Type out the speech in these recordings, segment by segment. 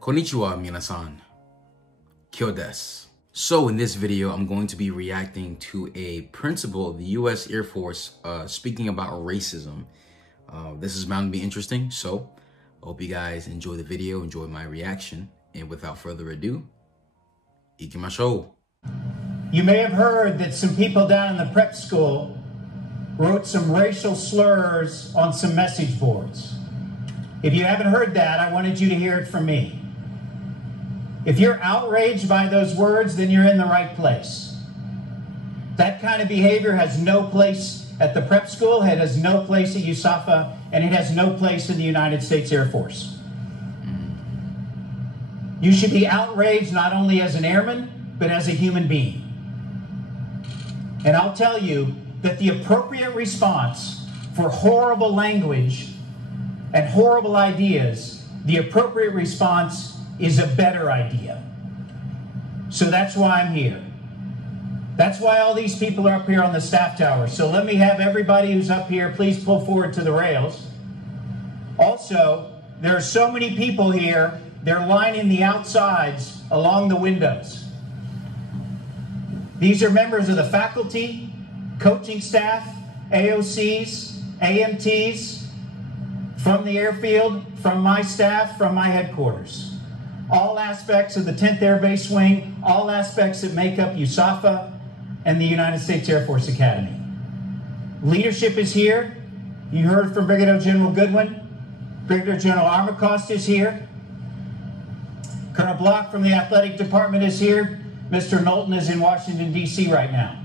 Konnichiwa, minasan. Kyo desu. So in this video, I'm going to be reacting to a principal of the U.S. Air Force speaking about racism. This is bound to be interesting, so I hope you guys enjoy the video, enjoy my reaction, and without further ado, ikimashou. You may have heard that some people down in the prep school wrote some racial slurs on some message boards. If you haven't heard that, I wanted you to hear it from me. If you're outraged by those words, then you're in the right place. That kind of behavior has no place at the prep school, it has no place at USAFA, and it has no place in the United States Air Force. You should be outraged not only as an airman, but as a human being. And I'll tell you that the appropriate response for horrible language and horrible ideas, the appropriate response is a better idea. So that's why I'm here. That's why all these people are up here on the staff tower. So let me have everybody who's up here, please pull forward to the rails. Also, there are so many people here, they're lining the outsides along the windows. These are members of the faculty, coaching staff, AOCs, AMTs, from the airfield, from my staff, from my headquarters. All aspects of the 10th Air Base Wing, all aspects that make up USAFA and the United States Air Force Academy. Leadership is here. You heard from Brigadier General Goodwin. Brigadier General Armacost is here. Colonel Block from the Athletic Department is here. Mr. Knowlton is in Washington, D.C. right now.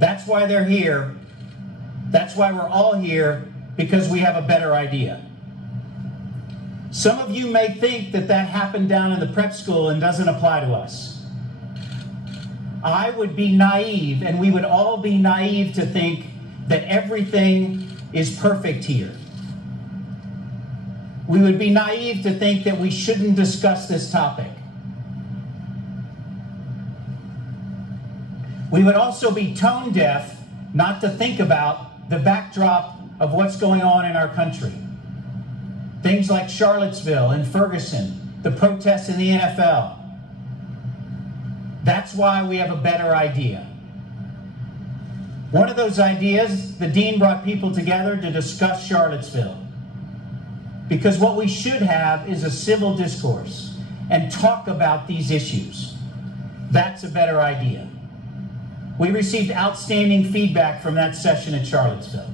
That's why they're here. That's why we're all here, because we have a better idea. Some of you may think that that happened down in the prep school and doesn't apply to us. I would be naive, and we would all be naive to think that everything is perfect here. We would be naive to think that we shouldn't discuss this topic. We would also be tone deaf not to think about the backdrop of what's going on in our country. Things like Charlottesville and Ferguson, the protests in the NFL. That's why we have a better idea. One of those ideas, the dean brought people together to discuss Charlottesville. Because what we should have is a civil discourse and talk about these issues. That's a better idea. We received outstanding feedback from that session at Charlottesville.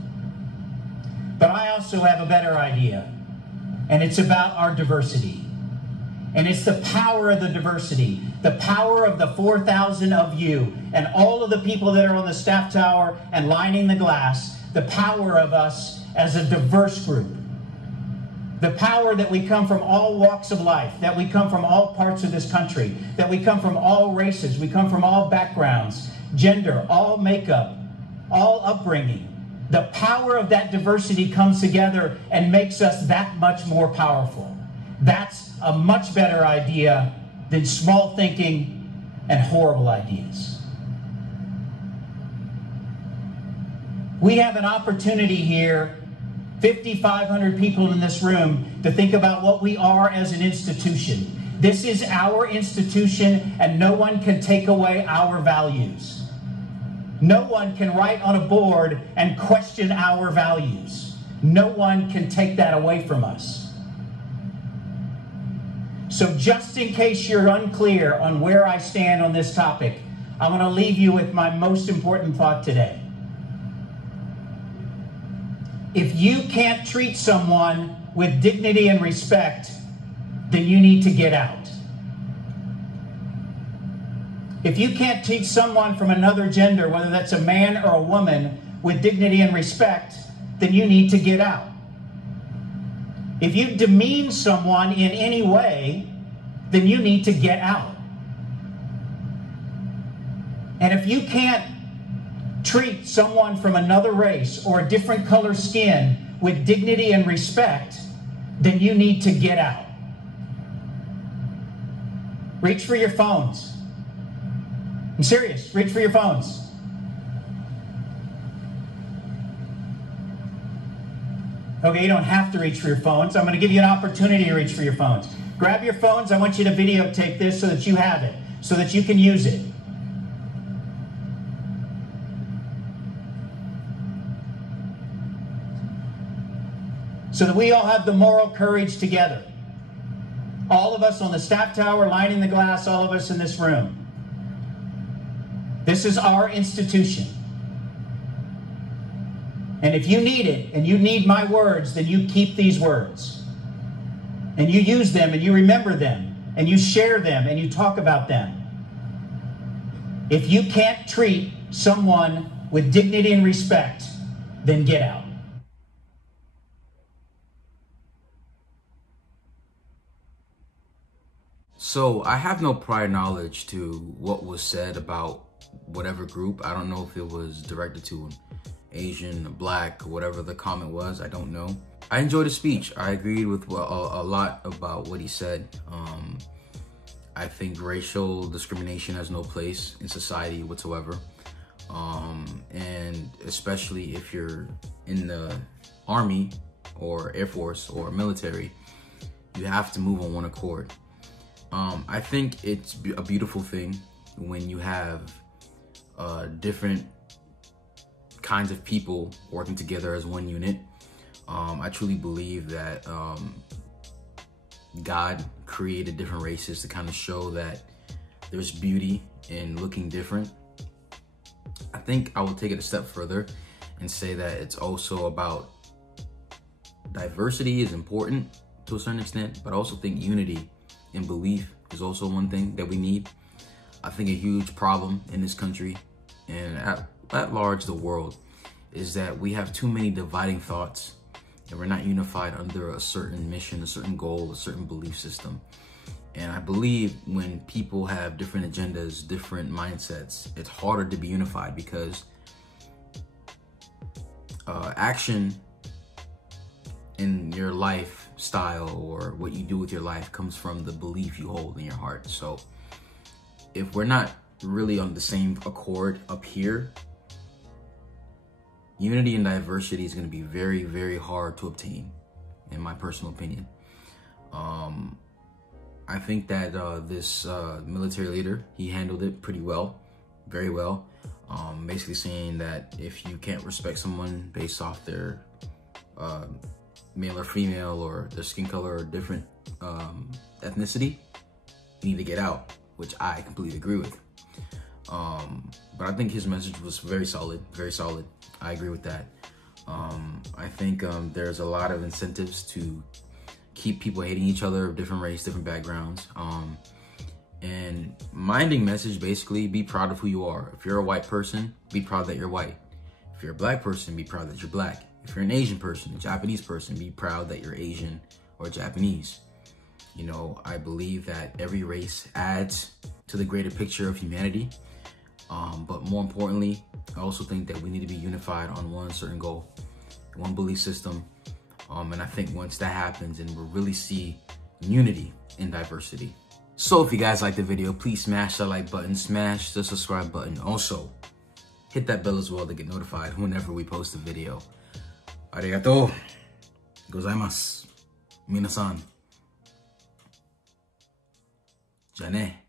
But I also have a better idea. And it's about our diversity. And it's the power of the diversity, the power of the 4,000 of you, and all of the people that are on the staff tower and lining the glass, the power of us as a diverse group. The power that we come from all walks of life, that we come from all parts of this country, that we come from all races, we come from all backgrounds, gender, all makeup, all upbringing. The power of that diversity comes together and makes us that much more powerful. That's a much better idea than small thinking and horrible ideas. We have an opportunity here, 5,500 people in this room, to think about what we are as an institution. This is our institution, and no one can take away our values. No one can write on a board and question our values. No one can take that away from us. So just in case you're unclear on where I stand on this topic, I'm going to leave you with my most important thought today. If you can't treat someone with dignity and respect, then you need to get out. If you can't teach someone from another gender, whether that's a man or a woman, with dignity and respect, then you need to get out. If you demean someone in any way, then you need to get out. And if you can't treat someone from another race or a different color skin with dignity and respect, then you need to get out. Reach for your phones. I'm serious. Reach for your phones. Okay, you don't have to reach for your phones. I'm going to give you an opportunity to reach for your phones. Grab your phones. I want you to videotape this so that you have it, so that you can use it. So that we all have the moral courage together. All of us on the staff tower, lining the glass, all of us in this room. This is our institution. And if you need it, and you need my words, then you keep these words. And you use them, and you remember them, and you share them, and you talk about them. If you can't treat someone with dignity and respect, then get out. So I have no prior knowledge to what was said about whatever group. I don't know if it was directed to an Asian, black, whatever the comment was. I don't know. I enjoyed his speech. I agreed with a lot about what he said. I think racial discrimination has no place in society whatsoever. And especially if you're in the Army or Air Force or military, you have to move on one accord. I think it's a beautiful thing when you have different kinds of people working together as one unit. I truly believe that God created different races to kind of show that there's beauty in looking different. I think I will take it a step further and say that it's also about diversity is important to a certain extent, but I also think unity in belief is also one thing that we need. I think a huge problem in this country and at large the world is that we have too many dividing thoughts and we're not unified under a certain mission, a certain goal, a certain belief system. And I believe when people have different agendas, different mindsets, it's harder to be unified because action in your lifestyle or what you do with your life comes from the belief you hold in your heart. So if we're not really on the same accord up here, unity and diversity is going to be very, very hard to obtain, in my personal opinion. I think that this military leader, he handled it pretty well, very well. Basically saying that if you can't respect someone based off their male or female or their skin color or different ethnicity, you need to get out, which I completely agree with. But I think his message was very solid, very solid. I agree with that. I think there's a lot of incentives to keep people hating each other of different race, different backgrounds. And my ending message, basically, be proud of who you are. If you're a white person, be proud that you're white. If you're a black person, be proud that you're black. If you're an Asian person, a Japanese person, be proud that you're Asian or Japanese. You know, I believe that every race adds to the greater picture of humanity. But more importantly, I also think that we need to be unified on one certain goal, one belief system. And I think once that happens, and we'll really see unity in diversity. So if you guys like the video, please smash that like button, smash the subscribe button. Also, hit that bell as well to get notified whenever we post a video. Arigatou gozaimasu. Minasan. Ja ne.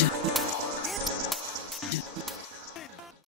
Yeah.